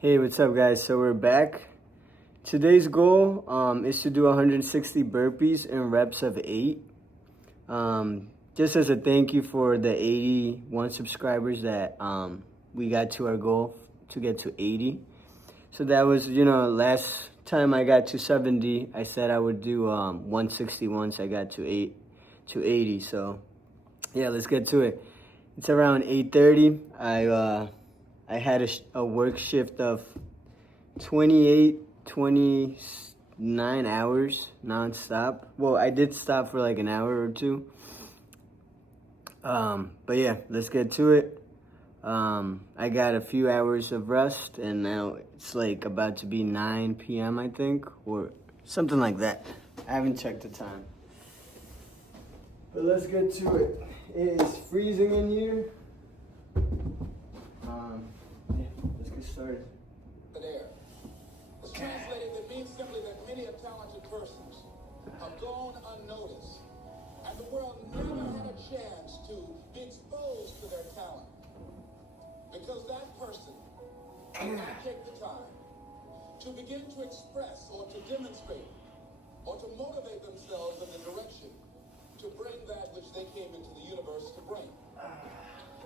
Hey, what's up, guys? So we're back. Today's goal is to do 160 burpees in reps of 8. Just as a thank you for the 81 subscribers that we got to our goal to get to 80. So that was, last time I got to 70, I said I would do 160 once I got to 80. So yeah, let's get to it. It's around 8:30. I had a work shift of 29 hours nonstop. Well, I did stop for like an hour or two. But yeah, let's get to it. I got a few hours of rest, and now it's like about to be 9 p.m., I think, or something like that. I haven't checked the time. But let's get to it. It is freezing in here. Let's get started. There. It's translated that means simply that many are talented persons have gone unnoticed, and the world never had a chance to be exposed to their talent. Because that person did not take the time to begin to express or to demonstrate or to motivate themselves in the direction to bring that which they came into the universe to bring.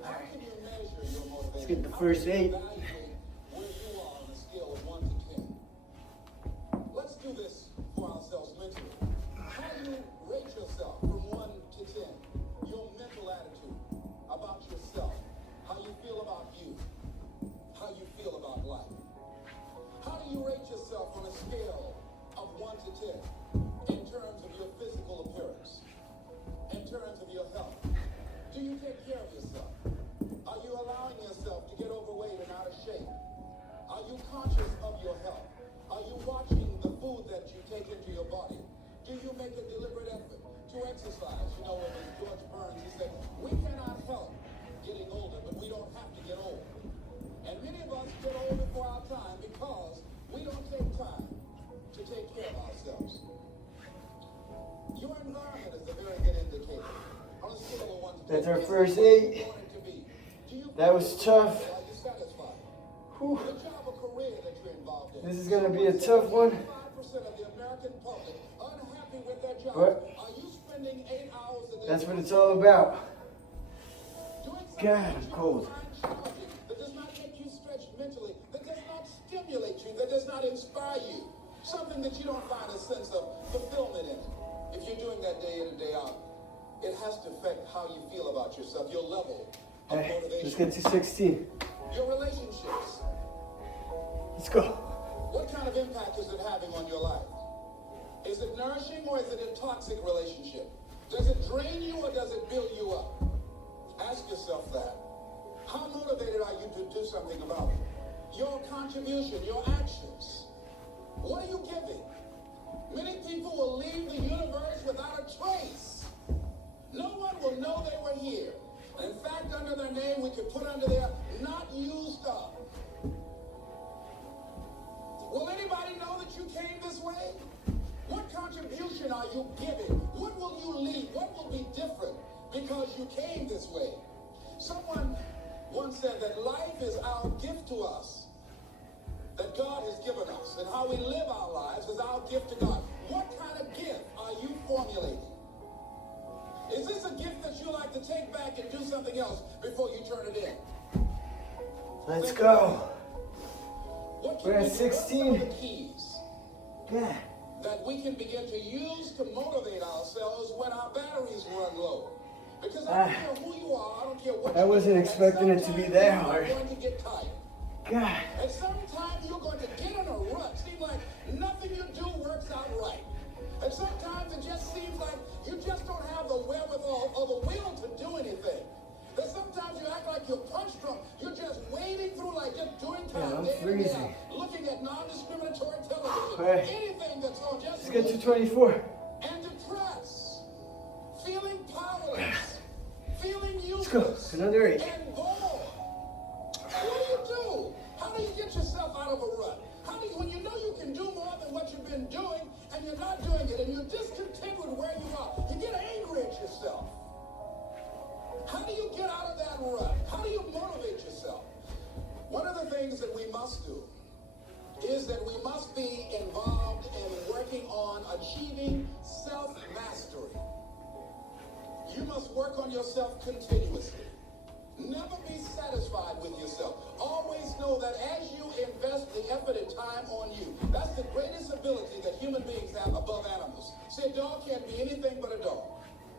How can you measure your motivation? Let's get the first 8. Where you are on a scale of 1 to 10. Let's do this for ourselves mentally. How do you rate yourself from 1 to 10? Your mental attitude about yourself. How you feel about you. How you feel about life. How do you rate yourself on a scale of 1 to 10 in terms of your physical appearance? In terms of your health? Do you take care of yourself? Are you allowing yourself to get overweight and out of shape? Are you conscious of your health? Are you watching the food that you take into your body? Do you make a deliberate effort to exercise? You know, when George Burns, he said, we cannot help getting older, but we don't have to get old. And many of us get old before our time because we don't take time to take care of ourselves. Your environment is a very good indicator. On a scale of 1 to 10, that's our first 8. That was tough. Whew. This is going to be a tough one. But that's what it's all about. God, I'm cold. That does not make you stretch mentally, that does not stimulate you, that does not inspire you. Something that you don't find a sense of fulfillment in it. If you're doing that day in and day out, it has to affect how you feel about yourself, your level of motivation. Let's get to 16. Your relationships. Let's go. What kind of impact is it having on your life? Is it nourishing or is it a toxic relationship? Does it drain you or does it build you up? Ask yourself that. How motivated are you to do something about it? Your contribution, your actions. What are you giving? Many people will leave the universe without a trace. No one will know they were here. In fact, under their name, we could put under there, not used up. Will anybody know that you came this way? What contribution are you giving? What will you leave? What will be different because you came this way? Someone once said that life is our gift to us, that God has given us, and how we live our lives is our gift to God. What kind of gift are you formulating? Is this a gift that you like to take back and do something else before you turn it in? Let's go. We're at 16. The keys Yeah. that we can begin to use to motivate ourselves when our batteries run low. Because I don't care who you are, I don't care what I wasn't expecting it to be that hard. You're going to get tired. God. And sometimes you're going to get in a rut. Seems like nothing you do works out right. And sometimes it just seems like you just don't have the wherewithal or the will to do anything. That sometimes you act like you're punch drunk. You're just wading through like just doing time. I'm freezing. Looking at non-discriminatory television. Right. Anything that's on just... Let's get to 24. And depressed. Feeling powerless. Feeling Let's go. useless. Another 8. And bored. What do you do? How do you get yourself out of a rut? How do you, when you know you can do more than what you've been doing, and you're not doing it, and you're discontent with where you are, you get angry at yourself. How do you get out of that rut? How do you motivate yourself? One of the things that we must do is that we must be involved in working on achieving self-mastery. You must work on yourself continuously. Never be satisfied with yourself. Always know that as you invest the effort and time on you, that's the greatest ability that human beings have above animals. See, a dog can't be anything but a dog.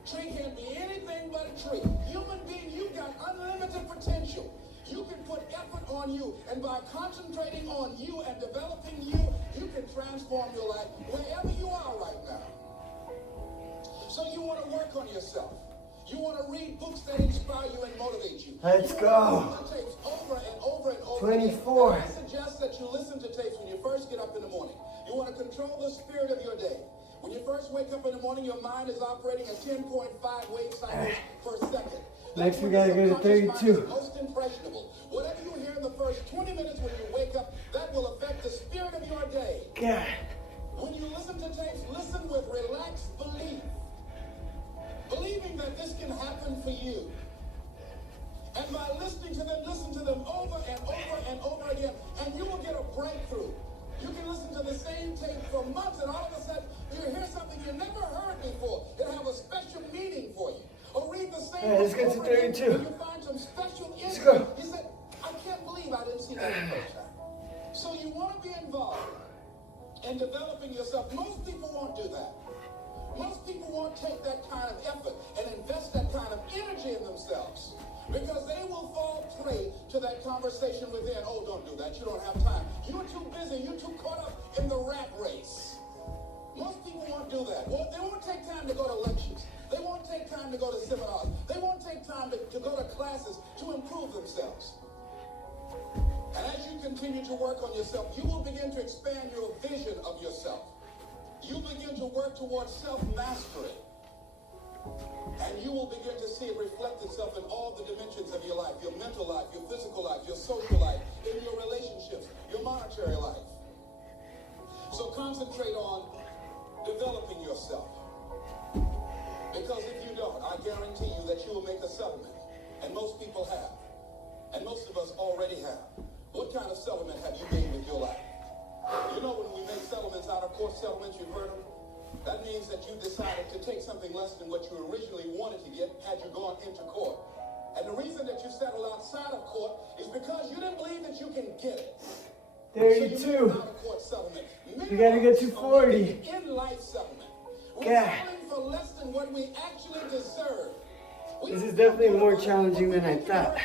Tree can't be anything but a tree. Human being, you've got unlimited potential. You can put effort on you, and by concentrating on you and developing you, you can transform your life wherever you are right now. So you want to work on yourself. You want to read books that inspire you and motivate you. Let's go. Listen to tapes over and over and over 24. again. I suggest that you listen to tapes when you first get up in the morning. You want to control the spirit of your day. When you first wake up in the morning, your mind is operating at 10.5 wave cycles per second. Next we gotta go to 32. Most impressionable. Whatever you hear in the first 20 minutes when you wake up, that will affect the spirit of your day. God. When you listen to tapes, listen with relaxed belief. Believing that this can happen for you. And by listening to them, listen to them over and over and over again, and you will get a breakthrough. You can listen to the same tape for months, and all of a sudden, you hear something you never heard before. It'll have a special meaning for you. Or read the same All right, let's book get to over again, 32. and you find some special Let's insight. go. You said, I can't believe I didn't see that the first time. So you want to be involved in developing yourself. Most people won't do that. Most people won't take that kind of effort and invest that kind of energy in themselves because they will fall prey to that conversation within. Oh, don't do that. You don't have time. You're too busy. You're too caught up in the rat race. Most people won't do that. Well, they won't take time to go to lectures. They won't take time to go to seminars. They won't take time to go to classes to improve themselves. And as you continue to work on yourself, you will begin to expand your vision of yourself. You begin to work towards self-mastery. And you will begin to see it reflect itself in all the dimensions of your life, your mental life, your physical life, your social life, in your relationships, your monetary life. So concentrate on developing yourself. Because if you don't, I guarantee you that you will make a settlement. And most people have. And most of us already have. What kind of settlement have you made with your life? You know, when we make settlements, out of court settlements, you've heard them. That means that you decided to take something less than what you originally wanted to get had you gone into court. And the reason that you settled outside of court is because you didn't believe that you can get it. 32. So you out of court settlement. We gotta get to 40. In life settlement. We're God. settling for less than what we actually deserve. This is definitely more challenging than I thought.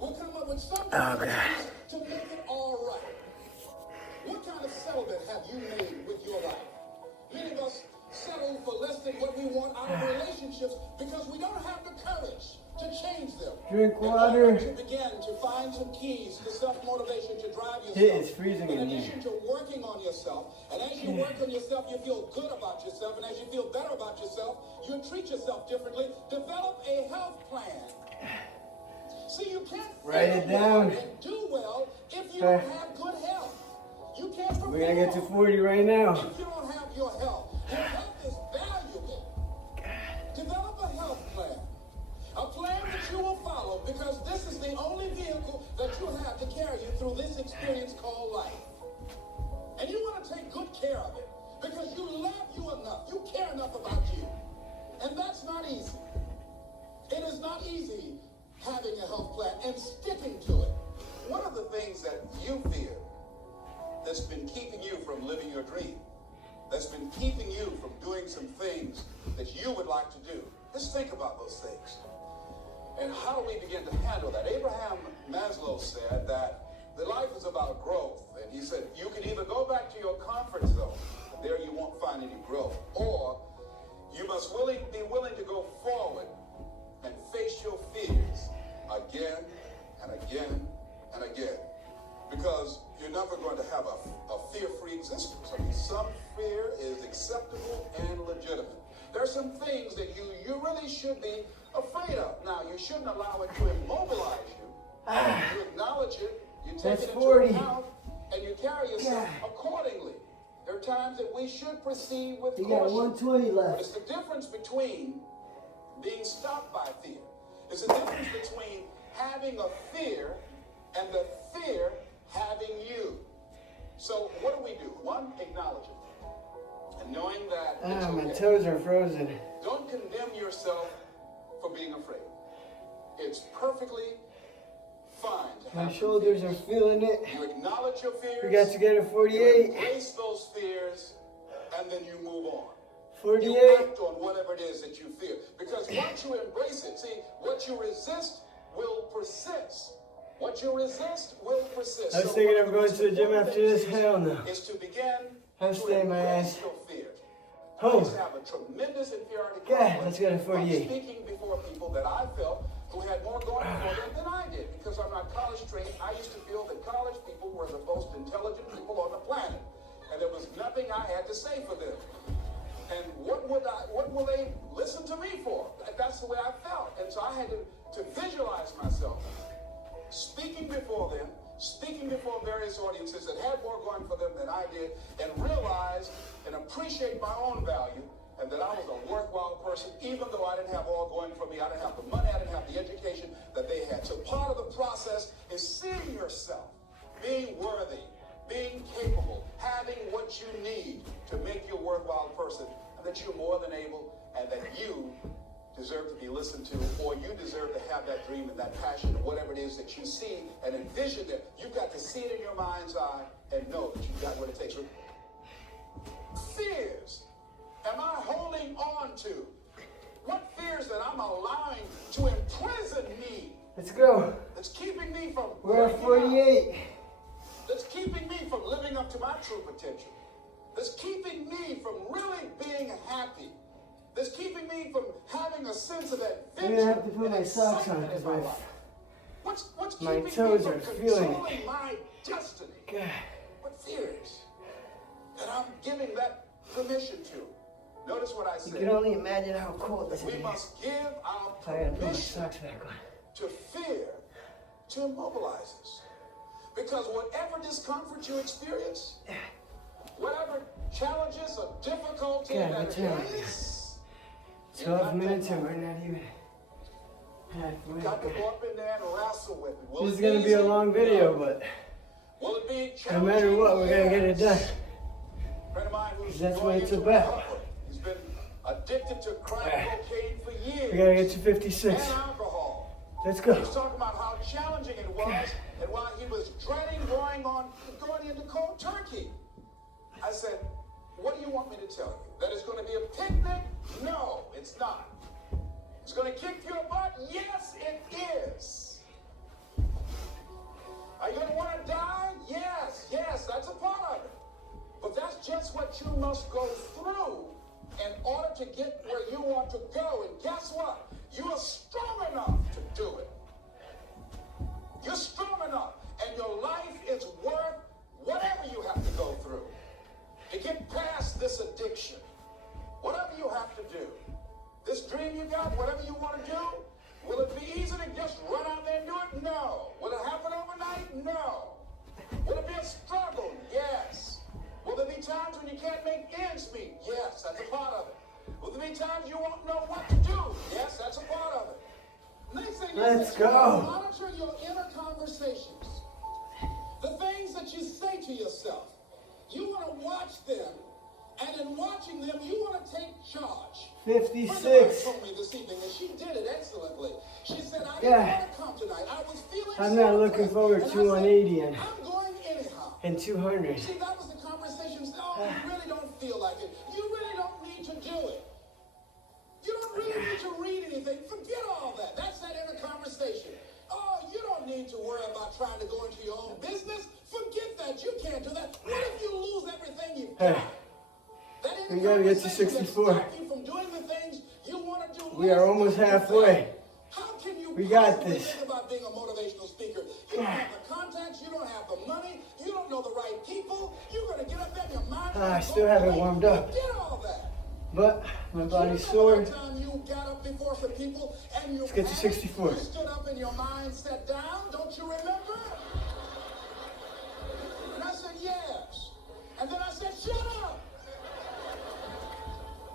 We'll come up with something God. to make it all right. What kind of settlement have you made with your life? Many of us settle for less than what we want out of relationships because we don't have the courage to change them. Drink water. To begin to find some keys to self-motivation to drive yourself. It is freezing in here. addition to working on yourself, and as you work on yourself, you feel good about yourself, and as you feel better about yourself, you treat yourself differently. Develop a health plan. See, you can't write it down and do well if you don't have good health. You can't perform. We're gonna get to 40 right now. If you don't have your health. Your health is valuable. Develop a health plan. A plan that you will follow because this is the only vehicle that you have to carry you through this experience called life. And you want to take good care of it because you love you enough. You care enough about you. And that's not easy. It is not easy having a health plan and sticking to it. One of the things that you fear that's been keeping you from living your dream, that's been keeping you from doing some things that you would like to do. Just think about those things. And how do we begin to handle that? Abraham Maslow said that the life is about growth. And he said, you can either go back to your comfort zone, and there you won't find any growth, or you must be willing to go forward and face your fears again and again and again. Because you're never going to have a fear-free existence. I mean, some fear is acceptable and legitimate. There are some things that you really should be afraid of. Now, you shouldn't allow it to immobilize you. You acknowledge it, you take it into account, and you carry yourself accordingly. There are times that we should proceed with caution. You got 120 left. But it's the difference between being stopped by fear. It's the difference between having a fear and the fear having you. toes are frozen. Don't condemn yourself for being afraid. It's perfectly fine to have My shoulders are feeling it. You acknowledge your fears. We got to get a You 48. embrace those fears, and then you move on. 48. You act on whatever it is that you fear. Because once you embrace it, see, what you resist will persist. What you resist will persist. I was thinking of going to the gym after this. Hell no. Is to begin I'm to staying my embrace ass your fears. home. I have a tremendous inferiority God, complex let's get a from 48. speaking before people that I felt who had more going for them than I did. Because I'm not college trained, I used to feel that college people were the most intelligent people on the planet. And there was nothing I had to say for them. And what will they listen to me for? That's the way I felt. And so I had to visualize myself speaking before them, speaking before various audiences that had more going for them than I did, and realize and appreciate my own value, and that I was a worthwhile person, even though I didn't have all going for me. I didn't have the money, I didn't have the education that they had. So part of the process is seeing yourself, being worthy, being capable, having what you need to make you a worthwhile person, and that you're more than able, and that you deserve to be listened to, or you deserve to have that dream and that passion, or whatever it is that you see and envision there. You've got to see it in your mind's eye and know that you've got what it takes. Fears am I holding on to? What fears that I'm allowing to imprison me? Let's go. That's keeping me from We're at 48. That's keeping me from living up to my true potential. That's keeping me from really being happy. That's keeping me from having a sense of adventure. I'm gonna have to put and my socks on excitement in because my my life. What's my keeping toes me are from feeling it. controlling my destiny? God. What fears that I'm giving that permission to? Notice what I You said. can only imagine how cold this is. We must give our So I gotta put my permission socks back on. to fear to immobilize us. Because whatever discomfort you experience, whatever challenges or difficulty God, that what's it wrong? is, 12 minutes and we're not even halfway. you got to go up in there and wrestle with it. Will This is it gonna be a easy? long video, No. but Will it be no challenging? matter what, we're gonna get it done. Yes. A friend of mine who's That's what going it's into about. recovery. He's been addicted to crack cocaine for years. We gotta get to 56. And alcohol. Let's go. He's talking about how challenging it was and why he was dreading going into cold turkey. I said, what do you want me to tell you? That it's going to be a picnic? No, it's not. It's going to kick your butt? Yes, it is. Are you going to want to die? Yes, that's a part of it. But that's just what you must go through in order to get where you want to go. And guess what? You are strong enough to do it. You're strong enough, and your life is worth whatever you have to go through to get past this addiction. Whatever you have to do. This dream you got, whatever you want to do, will it be easy to just run out there and do it? No. Will it happen overnight? No. Will it be a struggle? Yes. Will there be times when you can't make ends meet? Yes, that's a part of it. Will there be times you won't know what to do? Yes, that's a part of it. Next thing Let's is go. monitor your inner conversations. The things that you say to yourself. You want to watch them, and in watching them, you want to take charge. 56. Told me this evening, and she did it excellently. She said, I Yeah. didn't want to come tonight. I was feeling I'm so not looking depressed." forward And to I said, 180 and I'm going anyhow. 200. See, that was the conversation. Oh, you really don't feel like it. You really don't need to do it. You don't really need to read anything. Forget all that. That's that inner conversation. Oh, you don't need to worry about trying to go into your own business. Forget that. You can't do that. What if you lose everything you've got? Hey, That inner we gotta get to conversation that 64. stops you from doing the things you want to do. We are almost halfway. How can you We got possibly this. think about being a motivational speaker? You don't have the contacts, you don't have the money, you don't know the right people. You're going to get up there in your mind. I still haven't warmed up. Forget all that. But my body's You sore. remember that time you got up before some people and you Let's get to 64. You stood up and your mind sat down. Don't you remember? And I said, yes. And then I said, shut up.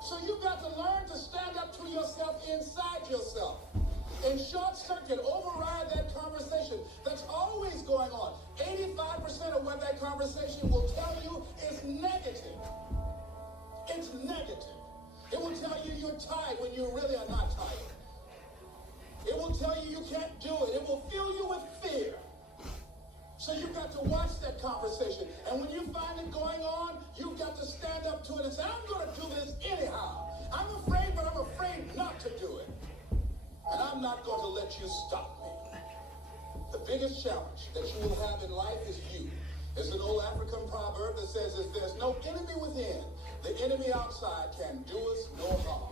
So you got to learn to stand up to yourself inside yourself. And short circuit, override that conversation that's always going on. 85% of what that conversation will tell you is negative. It's negative. It will tell you you're tired when you really are not tired. It will tell you you can't do it. It will fill you with fear. So you've got to watch that conversation. And when you find it going on, you've got to stand up to it and say, I'm going to do this anyhow. I'm afraid, but I'm afraid not to do it. And I'm not going to let you stop me. The biggest challenge that you will have in life is you. There's an old African proverb that says, if there's no enemy within, the enemy outside can do us no harm.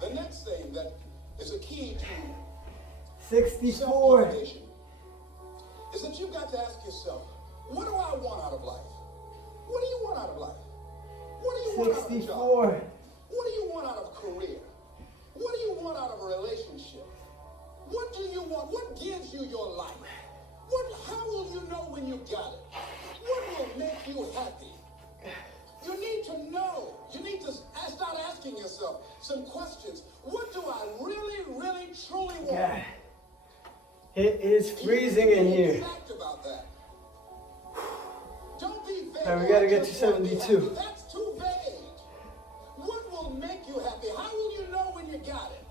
The next thing that is a key to 64. self-motivation is that you've got to ask yourself, what do I want out of life? What do you want out of life? What do you want out of a job? 64. What do you want out of a career? What do you want out of a relationship? What do you want? What gives you your life? How will you know when you got it? What will make you happy? You need to know. You need to start asking yourself some questions. What do I really, really, truly want? God. It is freezing in here. Exact about that. Don't be vague. All right, we gotta get to 72. That's too vague. What will make you happy? How will you know when you got it?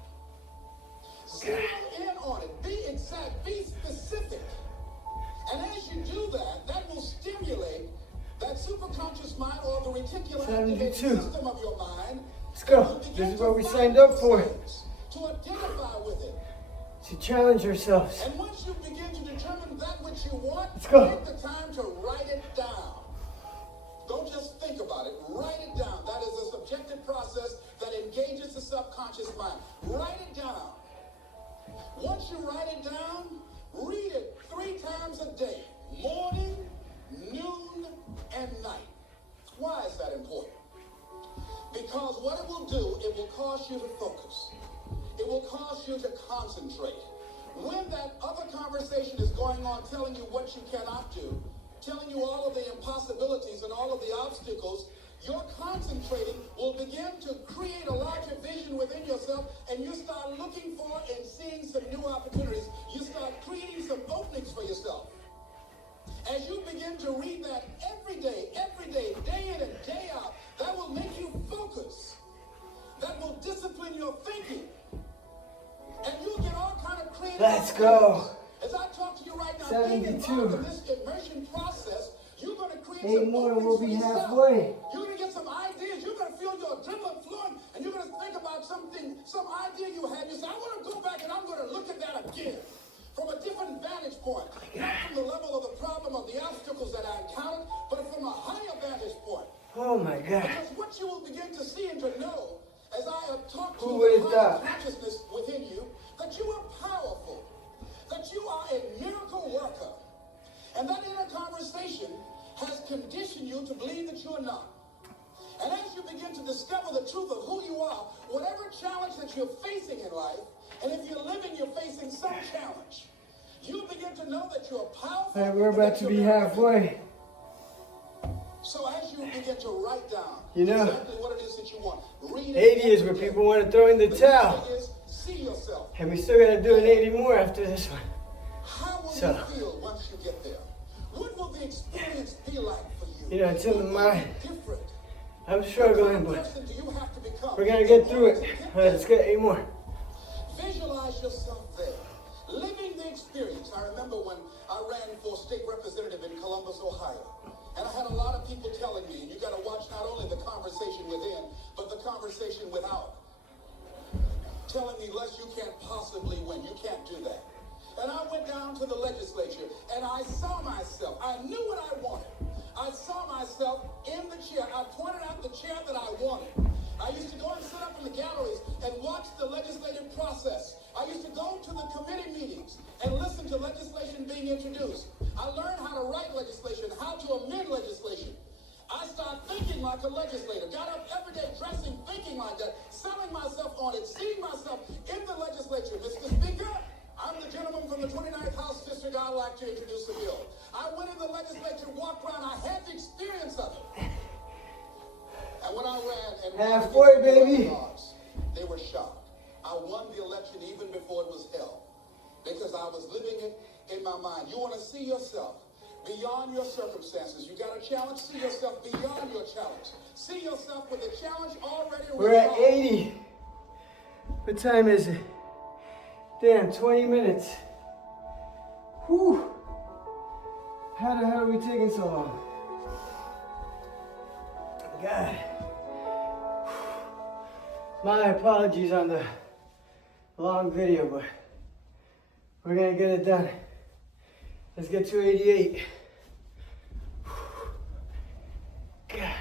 Zero in on it. Be exact. Be specific. And as you do that, that will stimulate that superconscious mind or the reticular activating 72. system of your mind. Let's go. This is what we signed up for. To identify with it. To challenge ourselves. And once you begin to determine that which you want, Let's go. take the time to write it down. Don't just think about it. Write it down. That is a subjective process that engages the subconscious mind. Write it down. Once you write it down, read it 3 times a day. Morning, noon, and night. Why is that important? Because what it will do, it will cause you to focus. It will cause you to concentrate. When that other conversation is going on telling you what you cannot do, telling you all of the impossibilities and all of the obstacles, your concentrating will begin to create a larger vision within yourself, and you start looking for and seeing some new opportunities. You start creating some openings for yourself. As you begin to read that every day, day in and day out, that will make you focus. That will discipline your thinking. And you'll get all kind of creative. Let's go. As I talk to you right now, 72. being involved in this immersion process, you're going to create 8 some more and openings we'll for be yourself. halfway. You're going to get some ideas. You're going to feel your adrenaline flowing, and you're going to think about something, some idea you had. You say, I want to go back and I'm going to look at that again from a different vantage point. Not from the level of the problem of the obstacles that I encountered, but from a higher vantage point. Oh my God. Because what you will begin to see and to know as I have talked to Who the would've higher thought? consciousness within you, that you are powerful, that you are a miracle worker. And that inner conversation has conditioned you to believe that you are not. And as you begin to discover the truth of who you are, whatever challenge that you're facing in life, and if you're living, you're facing some challenge, you begin to know that you're powerful. All right, we're and about that to you're be miracle. halfway. So as you begin to write down You know, exactly what it is that you want, read it 80 is where every day. people want to throw in the The towel. next thing is, see yourself. And we still gotta do an 80 more after this one. How will So, you feel once you get there? What will the experience be like for you? you know, it's in the What will mind. be different? I'm struggling, What but person do you have to become? we're gonna get through it. All right, let's get 8 more. Visualize yourself there, living the experience. I remember when I ran for state representative in Columbus, Ohio. And I had a lot of people telling me, and you got to watch not only the conversation within, but the conversation without. Telling me, Les, you can't possibly win. You can't do that. And I went down to the legislature, and I saw myself. I knew what I wanted. I saw myself in the chair. I pointed out the chair that I wanted. I used to go and sit up in the galleries and watch the legislative process. I used to go to the committee meetings and listen to legislation being introduced. I learned how to write legislation, how to amend legislation. I started thinking like a legislator. Got up every day dressing, thinking like that, selling myself on it, seeing myself in the legislature. Mr. Speaker, I'm the gentleman from the 29th House District. I'd like to introduce a bill. I went in the legislature, walked around. I had the experience of it. And when I ran and Halfway, baby. they were shocked. I won the election even before it was held because I was living it in my mind. You want to see yourself beyond your circumstances. You got a challenge, see yourself beyond your challenge. See yourself with the challenge already resolved. We're at 80. What time is it? Damn, 20 minutes. Whew. How the hell are we taking so long? God. My apologies on the long video, but we're gonna get it done. Let's get to 88. God.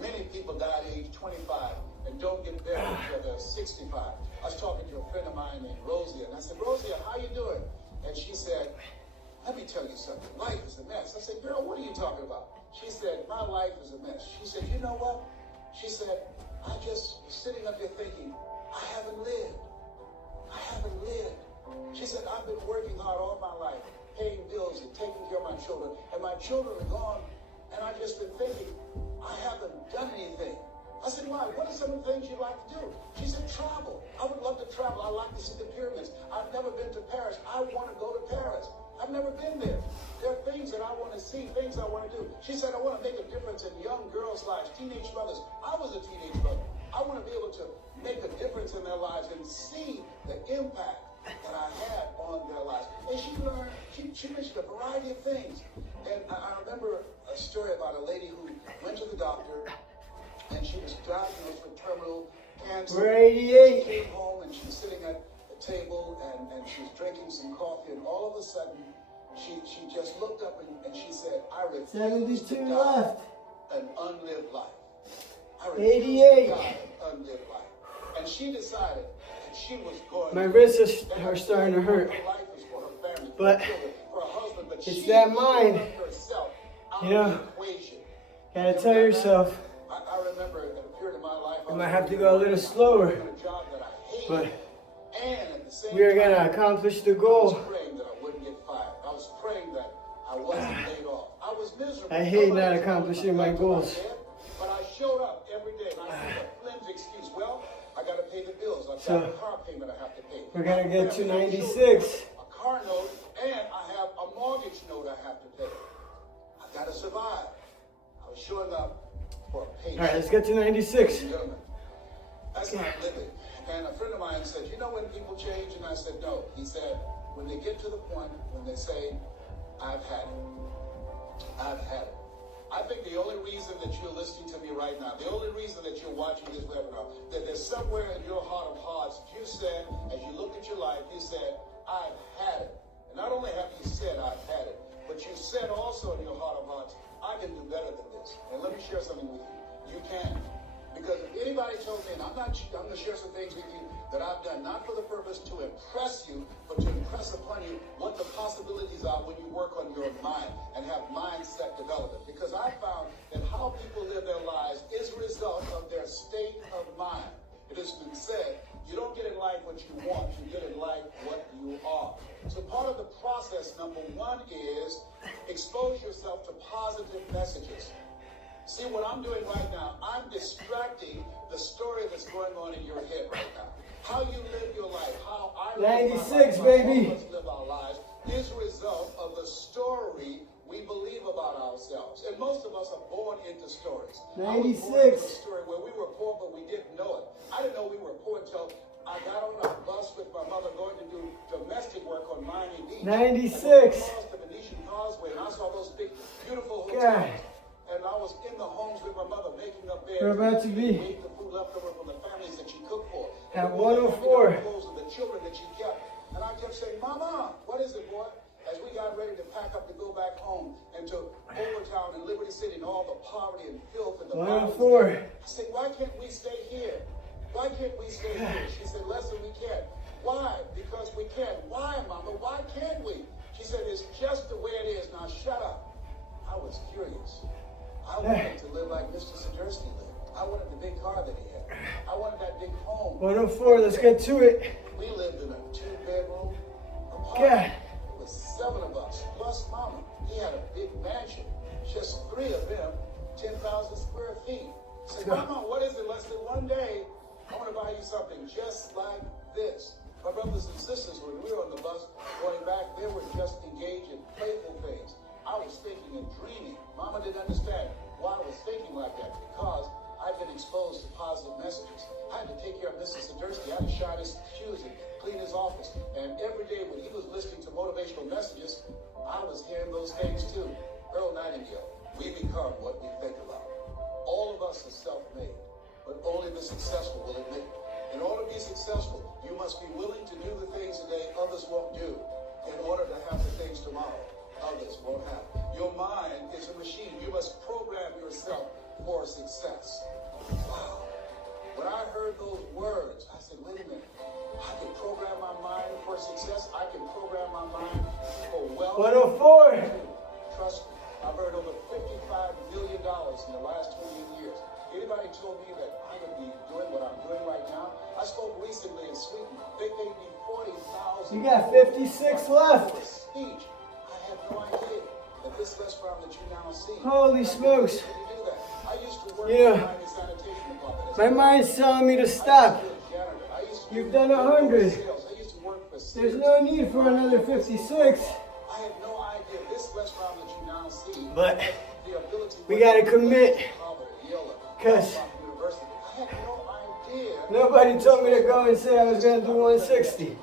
Many people die at age 25 and don't get buried until they're 65. I was talking to a friend of mine named Rosie, and I said, Rosie, how you doing? And she said, let me tell you something. Life is a mess. I said, girl, what are you talking about? She said, my life is a mess. She said, you know what? She said, I just was sitting up here thinking, I haven't lived. I haven't lived. She said, I've been working hard all my life, paying bills and taking care of my children, and my children are gone, and I've just been thinking, I haven't done anything. I said, why? What are some of the things you'd like to do? She said, travel. I would love to travel. I like to see the pyramids. I've never been to Paris. I want to go to Paris. I've never been there. There are things that I want to see, things I want to do. She said, I want to make a difference in young girls' lives, teenage mothers. I was a teenage mother. I want to be able to make a difference in their lives and see the impact that I had on their lives. And she learned, she mentioned a variety of things. And I remember a story about a lady who went to the doctor and she was diagnosed with terminal cancer. We're 88. She came home and she was sitting at the table and she was drinking some coffee, and all of a sudden she just looked up and she said, I refuse to 72 die left. an unlived life. I refuse 88. to die an unlived life. And she decided that she was going. My wrists are starting to hurt. Her life is for her family, But for her children, for her husband, but it's she that mind. left herself out You know, of the equation. Gotta tell yourself, I remember at a period of my life, I might have to go a little slower, a job that I hated, but and at the same we are time, gonna accomplish the I was goal. praying that I wouldn't get fired. I was praying that I wasn't laid off. I was miserable. I hate Nobody not told me accomplishing my back to goals. bed, but I showed up every day, and I had a flimsy excuse. Well, I got to pay the bills. I've So, got a car payment I have to pay. we're gonna get to I have 96. a car note, and I have a mortgage note I have to pay. I got to survive. I was showing up for a paycheck. All right, let's get to 96. Gentlemen, that's not living. And a friend of mine said, you know when people change? And I said, no. He said, when they get to the point when they say, I've had it. I've had it. I think the only reason that you're listening to me right now, the only reason that you're watching this webinar, that there's somewhere in your heart of hearts, you said, as you looked at your life, you said, I've had it. And not only have you said, I've had it, but you said also in your heart of hearts, I can do better than this. And let me share something with you. You can. Because if anybody told me, and I'm going to share some things with you that I've done, not for the purpose to impress you, but to impress upon you what the possibilities are when you work on your mind and have mindset development. Because I found that how people live their lives is a result of their state of mind. It has been said, you don't get in life what you want, you get in life what you are. So part of the process, number one, is expose yourself to positive messages. See what I'm doing right now, I'm distracting the story that's going on in your head right now. How you live your life, how I live 96, my life, baby. how all of us live our lives is a result of the story we believe about ourselves. And most of us are born into stories. I was born 96. into a story where we were poor, but we didn't know it. I didn't know we were poor until I got on a bus with my mother going to do domestic work on Miami Beach. 96. And we crossed the Venetian Causeway, and I saw those big, beautiful hotels. God. And I was in the homes with my mother making up beds. We're about to be ate the food left over from the families that she cooked for. at And 104. the clothes of the children that she kept. And I kept saying, Mama, what is it, boy? As we got ready to pack up to go back home and to Overtown and Liberty City and all the poverty and filth and the violence. 104. I said, why can't we stay here? Why can't we stay here? She said, Lester, we can't. Why? Because we can't. Why, Mama? Why can't we? She said, it's just the way it is. Now shut up. I was curious. I wanted to live like Mr. Sidursky lived. I wanted the big car that he had. I wanted that big home. 104, let's get to it. We lived in a 2-bedroom apartment. God. It was 7 of us, plus Mama. He had a big mansion. Just 3 of them, 10,000 square feet. I said, Mama, what is it? Less than one day, I want to buy you something just like this. My brothers and sisters, when we were on the bus going back, they were just engaged in playful things. I was thinking and dreaming. Mama didn't understand why I was thinking like that, because I've been exposed to positive messages. I had to take care of Mr. Swiderski. I had to shine his shoes and clean his office. And every day when he was listening to motivational messages, I was hearing those things too. Earl Nightingale, we become what we think about. All of us are self-made, but only the successful will admit it. In order to be successful, you must be willing to do the things today others won't do in order to have the things tomorrow others won't have. Your mind is a machine. You must program yourself for success. Wow. When I heard those words, I said, wait a minute. I can program my mind for success. I can program my mind for wealth. 104. Trust me, I've earned over $55 million in the last 28 years. Anybody told me that I would be doing what I'm doing right now? I spoke recently in Sweden. They paid me $40,000. You got 56 left. Speech. I had no idea that this restaurant that you now see. Holy smokes. I used to work Yeah. in the sanitation department. My mind's telling me to stop. You've done 100. There's no need for another 56. I had no idea this restaurant that you now see. But the ability we gotta commit. Because I had no idea. nobody told me to go and say I was gonna do 160.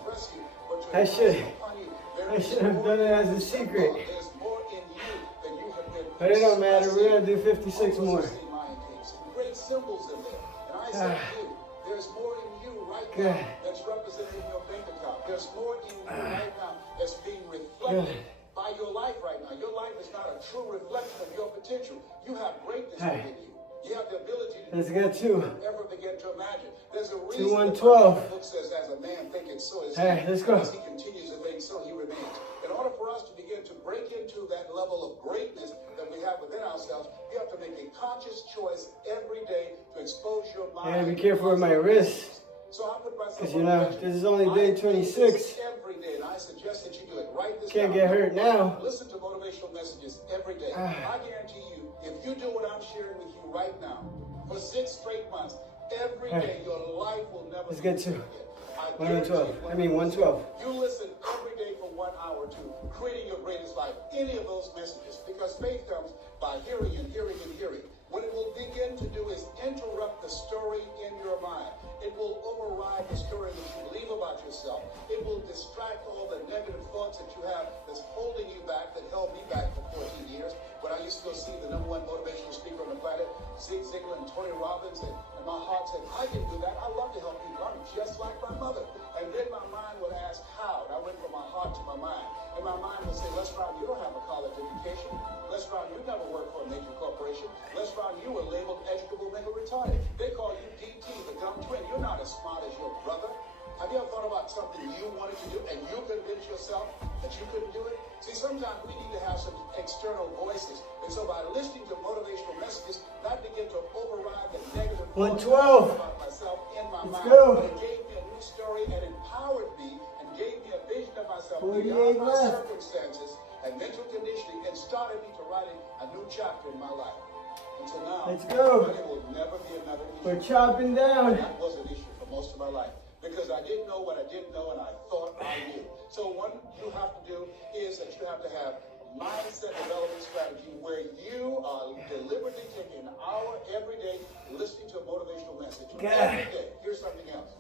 I should have done it as a secret. But it don't matter. We're gonna do 56 more. Great symbols in there. And I said to you, there's more in you right now that's represented in your bank account. There's more in you right now that's being reflected by your life right now. Your life is not a true reflection of your potential. You have greatness within you. You have the ability to Let's get two. ever begin to imagine. There's a reason 112. the book says, as a man thinketh, so is All right, let's go. As he continues to think, so he remains. In order for us to begin to break into that level of greatness that we have within ourselves, you have to make a conscious choice every day to expose your mind. I gotta be careful with my wrists. So I put myself Because you know, this is only day 26. every day, and I suggest that you do it. Write this Can't down. get hurt now. Listen to motivational messages every day. I guarantee you, if you do what I'm sharing with you right now for 6 straight months, every day your life will never. Let's get to 112. 112. I mean 112. You listen every day for 1 hour to creating your greatest life. Any of those messages, because faith comes by hearing and hearing and hearing. What it will begin to do is interrupt the story in your mind. It will override the story that you believe about yourself. It will distract all the negative thoughts that you have that's holding you back, that held me back for 14 years. When I used to go see the #1 motivational speaker on the planet, Zig Ziglar and Tony Robbins, and my heart said, I can do that. I love to help people. I'm just like my mother. And then my mind would ask, how? And I went from my heart to my mind. And my mind would say, Les Brown, you don't have a college education. Les Brown, you never worked for a major corporation. Les Brown, you were labeled educable, mental retarded. They call you DT, the dumb twin. You're not as smart as your brother. Have you ever thought about something you wanted to do and you convinced yourself that you couldn't do it? See, sometimes we need to have some external voices. And so by listening to motivational messages, that begin to override the negative 112. about myself in my Let's mind. go. But it gave me a new story and empowered me and gave me a vision of myself 48 beyond my left. circumstances and mental conditioning, and started me to writing a new chapter in my life. Until now, Let's go. money will never be another issue. We're chopping down. That was an issue for most of my life because I didn't know what I didn't know, and I thought I knew. So what you have to do is that you have to have a mindset development strategy where you are deliberately taking an hour every day listening to a motivational message. Every day. Here's something else.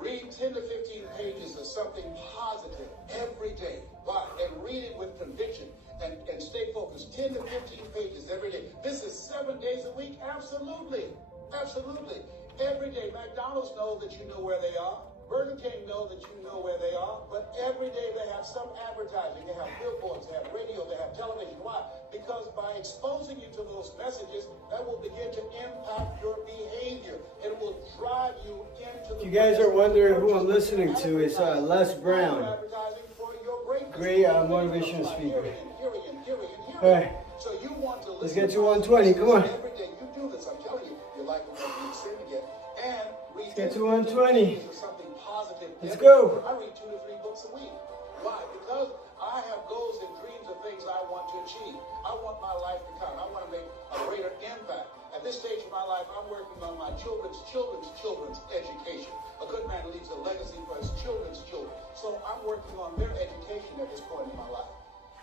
Read 10 to 15 pages of something positive every day. Why? And read it with conviction and stay focused. 10 to 15 pages every day. This is 7 days a week? Absolutely. Absolutely. Every day. McDonald's know that you know where they are. Burger King know that you know where they are. But every day they have some advertising. They have billboards, they have radio, they have television. Why? Because by exposing you to those messages, that will begin to impact your behavior. It will drive you into the... You guys are wondering who I'm listening to. It's Les Brown. Great motivational speaker. All right. So you want to Let's get to 120. Come on. every day. You do this. I'm telling you, your life will never be the same again. And read Let's get to 120. something positive. Let's every go. day. I read 2 to 3 books a week. Why? Because I have goals and dreams of things I want to achieve. I want my life to count. I want to make a greater impact. And At this stage of my life, I'm working on my children's education. A good man leaves a legacy for his children's children. So I'm working on their education at this point in my life.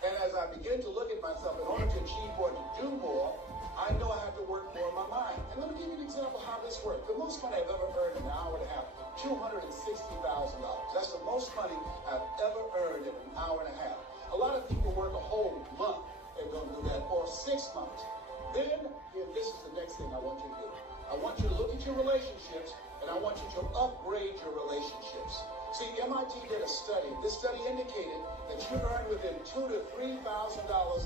And as I begin to look at myself, in order to achieve more, to do more, I know I have to work more in my mind. And let me give you an example of how this works. The most money I've ever earned in an hour and a half, $260,000. That's the most money I've ever earned in an hour and a half. A lot of people work a whole month and don't do that, or 6 months. Then, this is the next thing I want you to do. I want you to look at your relationships, and I want you to upgrade your relationships. See, MIT did a study. This study indicated that you earn within $2,000 to $3,000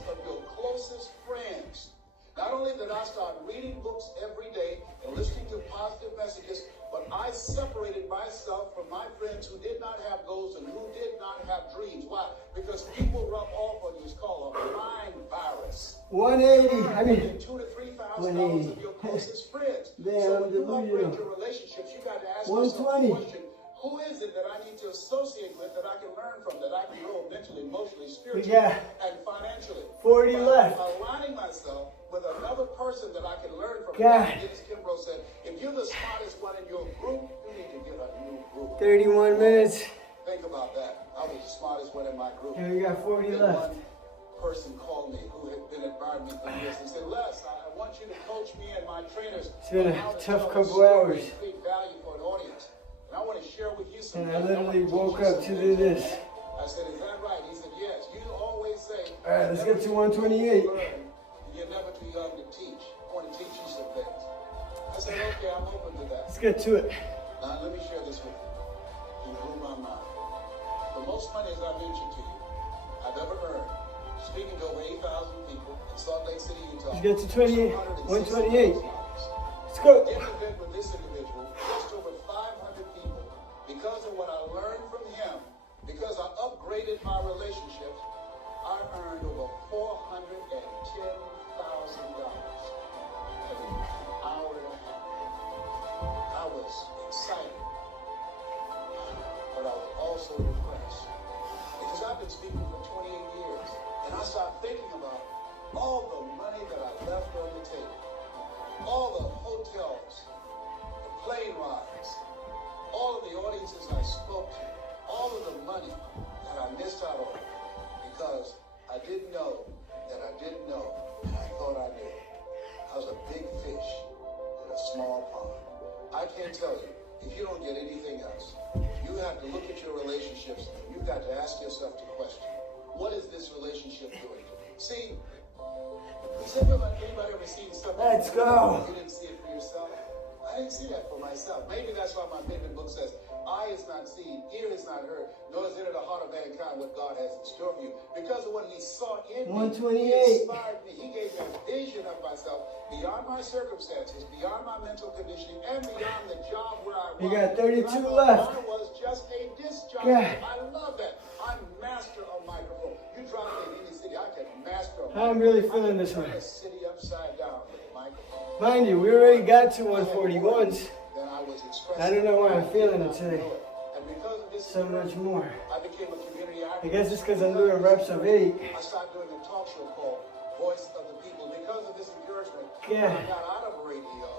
of your closest friends. Not only did I start reading books every day and listening to positive messages, but I separated myself from my friends who did not have goals and who did not have dreams. Why? Because people rub off on you. It's called a mind virus. 180. I mean, $2,000 to $3,000 of your closest friends. So when you upgrade your relationships, you got to ask yourself the question: who is it that I need to associate with, that I can learn from, that I can grow mentally, emotionally, spiritually, and financially? 40 left. Aligning myself with another person that I can learn from. God. As Kimbrough said, if you're the smartest one in your group, you need to get a new group. 31 minutes. Think about that. I was the smartest one in my group. And we got 40 then left. One person called me who had been admiring me for years and said, Les, I want you to coach me and my trainers. It's been a tough couple hours. Create value for an audience. And I want to share with you some. And I literally woke up to do this. I said, is that right? He said, yes. You always say. All right, let's get to 128. You're never too young to teach. I want to teach you some things. I said, okay, I'm open to that. Let's get to it. Now, let me share this with you. You blew my mind. The most money, as I mentioned to you, I've ever earned, speaking to over 8,000 people in Salt Lake City, Utah. Let's get to 128. Let's go. I did an event with this individual, just over 500 people. Because of what I learned from him, because I upgraded my relationships, I earned over $410,000 in an hour and a half. I was excited, but I was also depressed, because I've been speaking for 28 years, and I started thinking about all the money that I left on the table, all the hotels, the plane rides, all of the audiences I spoke to, all of the money that I missed out on, because I didn't know that I didn't know, and I thought I knew. I was a big fish in a small pond. I can't tell you, if you don't get anything else, you have to look at your relationships, and you've got to ask yourself the question, what is this relationship doing? See, has anybody ever seen something? Let's go. You didn't see it for yourself? I didn't see that for myself. Maybe that's why my favorite book says, eye is not seen, ear is not heard, nor is it in the heart of mankind what God has in store for you. Because of what he saw in me, 128. he inspired me. He gave me a vision of myself beyond my circumstances, beyond my mental conditioning, and beyond the job where I was. You got 32 I left. was just a disc jockey. Yeah. I love that. I'm master of microphone. You drop me in any city, I can master a I'm really feeling this one. a city upside down with a microphone. Mind you, we already got to 141s. Then I was expressing. I don't know why I'm feeling it today. And because of this, So much more. I became a community activist. I guess it's because I'm doing reps of 8. I started doing a talk show called Voice of the People. Because of this encouragement, Yeah. when I got out of radio,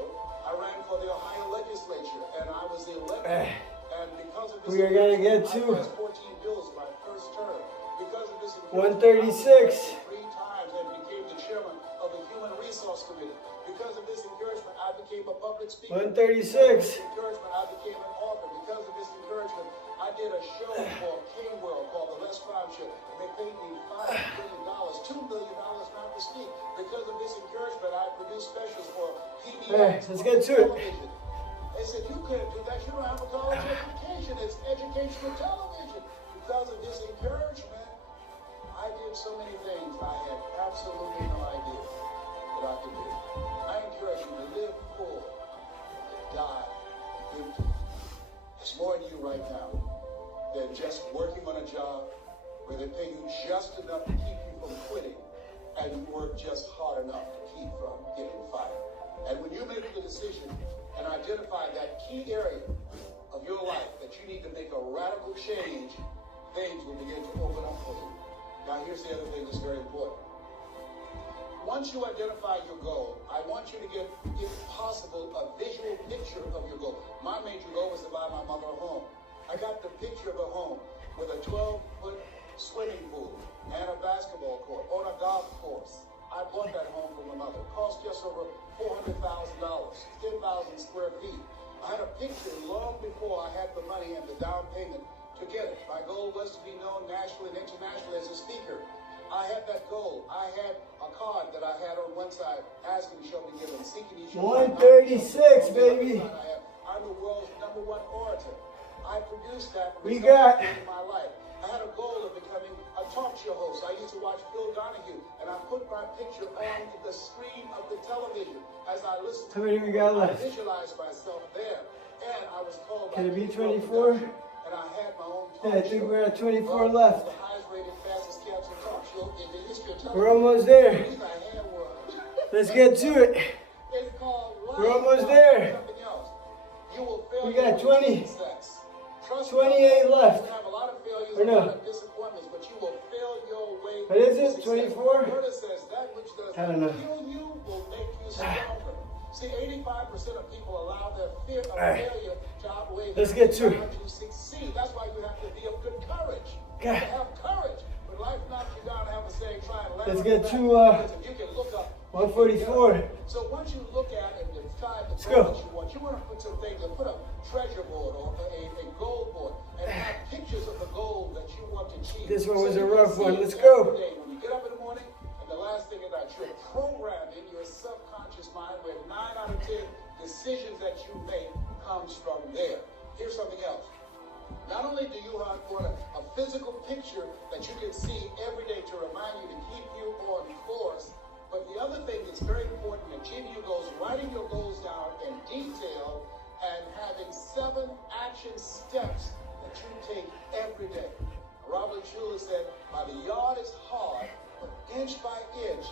I ran for the Ohio legislature, and I was elected. And because of this, We are gonna get to I passed 14 bills in my first term. Because of this, 136. 3 times and became the chairman of the Human Resource Committee. Because of this encouragement, I became a public speaker. 136. Encouragement, I became an author. Because of this encouragement, I did a show for King World called The Less Crime Show. And they paid me $5 million, $2 million not to speak. Because of this encouragement, I produced specials for PBS. Alright, let's get to it. television. They said, you couldn't do that. You don't have a college education. It's educational television. Because of this encouragement, I did so many things I had absolutely no idea that I could do. I encourage you to live full and to die empty. There's more in you right now than just working on a job where they pay you just enough to keep you from quitting and you work just hard enough to keep from getting fired. And when you make the decision and identify that key area of your life that you need to make a radical change, things will begin to open up for you. Now, here's the other thing that's very important. Once once you identify your goal, I want you to get, if possible, a visual picture of your goal. My major goal was to buy my mother a home. I got the picture of a home with a 12-foot swimming pool and a basketball court on a golf course. I bought that home for my mother. It cost just over $400,000, 10,000 square feet. I had a picture long before I had the money and the down payment to get it. My goal was to be known nationally and internationally as a speaker. I had that goal. I had a card that I had on one side, asking shall be given, seeking ye shall find. 136, baby. I'm the world's #1 orator. I produced that We got in my life. I had a goal of becoming a talk show host. I used to watch Phil Donahue, and I put my picture on the screen of the television as I listened to how many we got I left? visualized myself there, and I was called Can by it be Phil 24? Production, and I had my own talk Yeah, I think show. we're at 24 The left. highest rated, fastest cancer talk show in the history of television. We're almost there. These I had were- Let's get to it. It's called Life We're almost Without there. Something else. You will fail We got your 20. success. Trust 28 me, left. you have a lot of failures Or and no. a lot of disappointments, but you will fail your way What is to it, success. 24? Curtis says that which does I don't know. not kill you will make you stronger. See, 85% of people allow their fear of right. failure to outweigh Let's their get to it. desire to succeed. That's why you have to be of good courage. You God. have to have courage. When life knocks you down, have a saying, try and land Let's on get your to, back. Because if you can look up, 144. so once you look at it and decide the Let's goal go. that you want to put some things, and put a treasure board or a goal board, and have pictures of the goal that you want to achieve. This one was So a you can rough see one. it Let's every go. day when you get up in the morning, and the last thing at night, you're programming your subconscious mind where 9 out of 10 decisions that you make comes from there. Here's something else. Not only do you want a physical picture that you can see every day to remind you to keep you on course, but the other thing that's very important in achieving your goals, writing your goals down in detail and having 7 action steps that you take every day. Robert Schuller said, by the yard is hard, but inch by inch,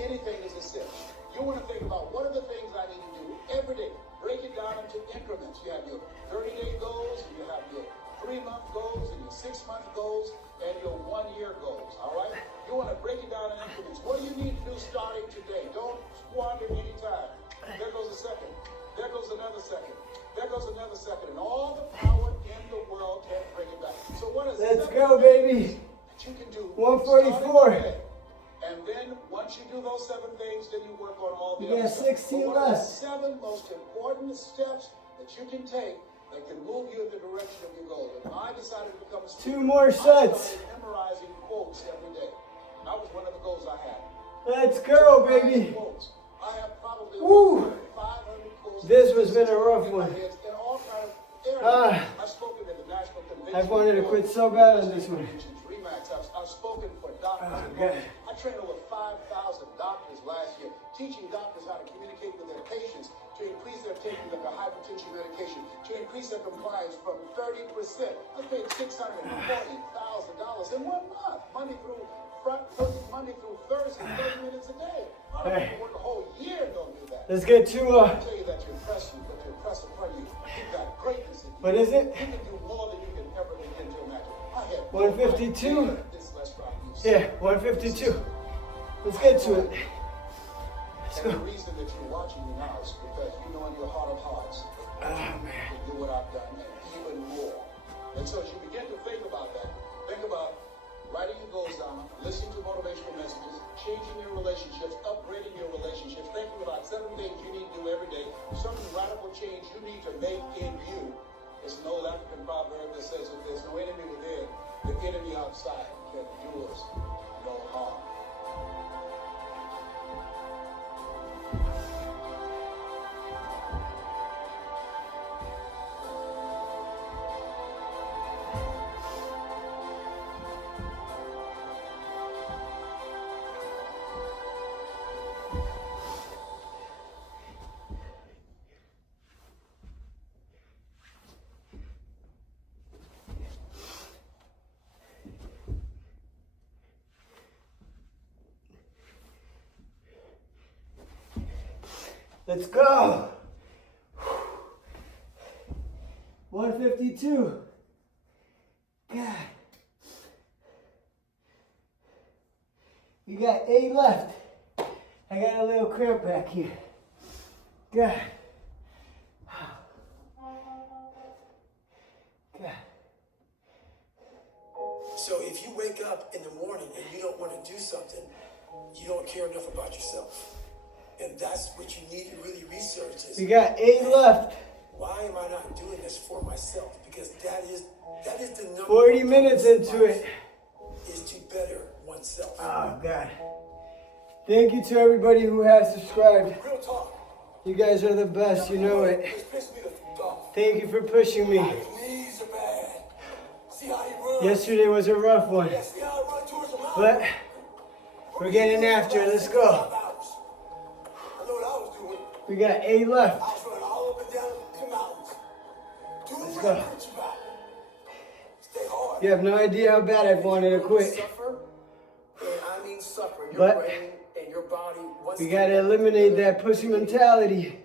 anything is a cinch. You want to think about what are the things I need to do every day. Break it down into increments. You have your 30-day goals, and you have your 3-month goals, and your 6-month goals, and your 1-year goals, all right? You want to break it down in increments. What do you need to do starting today? Don't squander any time. There goes a second. There goes another second. There goes another second. And all the power in the world can't bring it back. So what is Let's 7 go, baby. that you can do 144. starting today? And then once you do those 7 things, then you work on all the You other got stuff. 16 But what are the left. 7 most important steps that you can take that can move you in the direction of your goal? And I decided to become a speaker. 2 more I sets. started memorizing quotes every day. That was one of the goals I had. Let's go, baby. Quotes. I have probably Woo. 500 quotes. This has been a rough in my one. head in all kinds of areas. Ah. I've spoken at the National Convention. I've wanted to quit so bad on this one. Remax. I've spoken for doctors. Oh, God. I trained over 5,000 doctors last year, teaching doctors how to communicate with their patients to increase their taking of their hypertension medication, to increase their compliance from 30%. I paid $640,000 in 1 month, Monday through Thursday, 30 minutes a day. I don't have to work a whole year and don't do that. Let's get to, I tell you that to impress you, but to impress upon you, you've got greatness in you. what is it? You can do more than you can ever begin to imagine. I had 152? this restaurant used. Yeah, 152. Let's get to it. Let's And go. the reason that you're watching me now is because you know in your heart of hearts that Oh, man. you can do what I've done and even more. And so as you begin to think about that, think about writing your goals down, listening to motivational messages, changing your relationships, upgrading your relationships, thinking about 7 things you need to do every day, certain radical change you need to make in you. It's an old African proverb that says if there's no enemy within, the enemy outside can do us no harm. Let's go. 152. God. We got 8 left. I got a little cramp back here. God. God. So if you wake up in the morning and you don't want to do something, you don't care enough about yourself. And that's what you need to really research is, We got 8 left. why am I not doing this for myself? Because that is the number 40 one minutes purpose in into life, it. is to better oneself. Oh, God. Thank you to everybody who has subscribed. Real talk. You guys are the best, you know it. It's pissed me the f off. Thank you for pushing me. His knees are bad. See how he runs? Yesterday was a rough one, Yeah, see how I run towards the mountain? but we're getting after it. Let's go. I know what I was doing. We got 8 left. I was running all up and down the mountains. Doing Let's what go. I preach about. Stay hard. You have no idea how bad I've wanted to quit. Suffer, and I mean suffer. Your But brain and your body. Once we they gotta get eliminate together, that pussy mentality.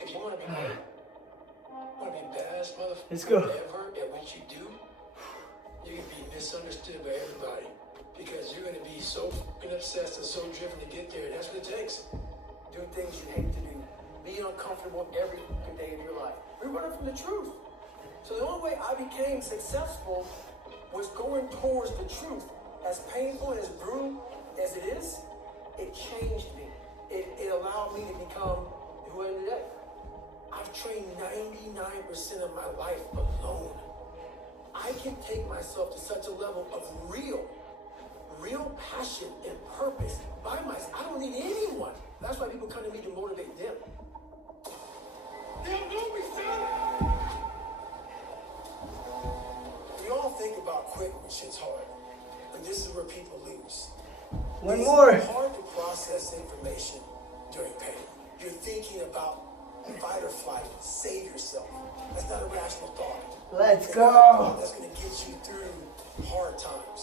If you want to be great, want to be badass motherfucker, Let's go. ever at what you do, you're gonna be misunderstood by everybody because you're gonna be so fucking obsessed and so driven to get there. That's what it takes. Do things you hate to do. Be uncomfortable every fucking day of your life. We're running from the truth. So the only way I became successful was going towards the truth. As painful and as brutal as it is, it changed me. It allowed me to become who I am today. I've trained 99% of my life alone. I can take myself to such a level of real passion and purpose by myself. I don't need anyone. That's why people come to me to motivate them. They'll know me, son. We all think about quitting when shit's hard. And this is where people lose. One It's more. hard to process information during pain. You're thinking about fight or flight, save yourself. That's not a rational thought. Let's It's not a thought go. that's going to get you through hard times.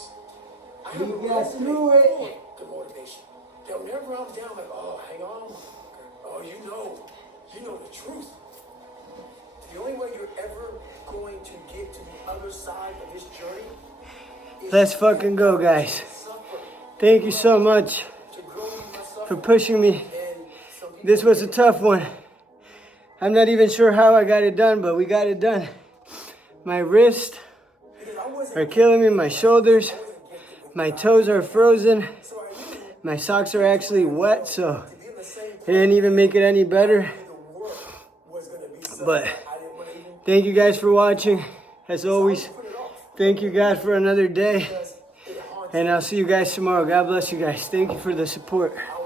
I You have a got resume through it. full of good motivation. That whenever I'm down, like, oh, hang on. Oh, you know the truth. The only way you're ever going to get to the other side of this journey is Let's fucking go, guys. suffer. Thank you so much To grow, you must suffer. for pushing me. And some people This was a tough one. I'm not even sure how I got it done, but we got it done. My wrists because I wasn't are killing me, my shoulders, my toes are frozen, so I knew my socks are actually wet, so to be in the same it didn't even make it any better. the work was going to be something But I didn't want to even thank you guys for watching. As always, put it off thank you God for another day. because it haunted And I'll see you guys tomorrow. God bless you guys. Thank you for the support. I